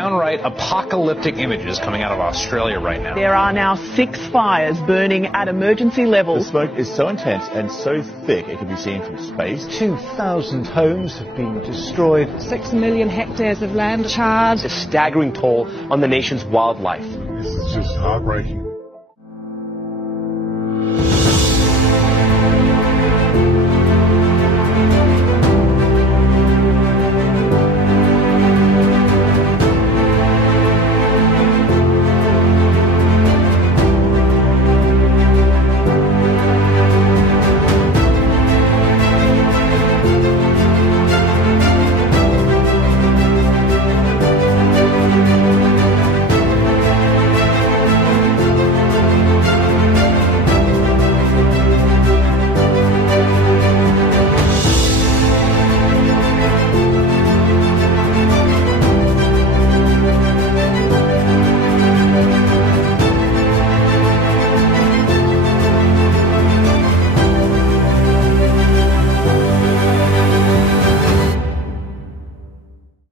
downright apocalyptic images coming out of Australia right now. There are now 6 fires burning at emergency level. The smoke is so intense and so thick it can be seen from space. 2,000 homes have been destroyed. 6 million hectares of land charred. A staggering toll on the nation's wildlife. This is just heartbreaking.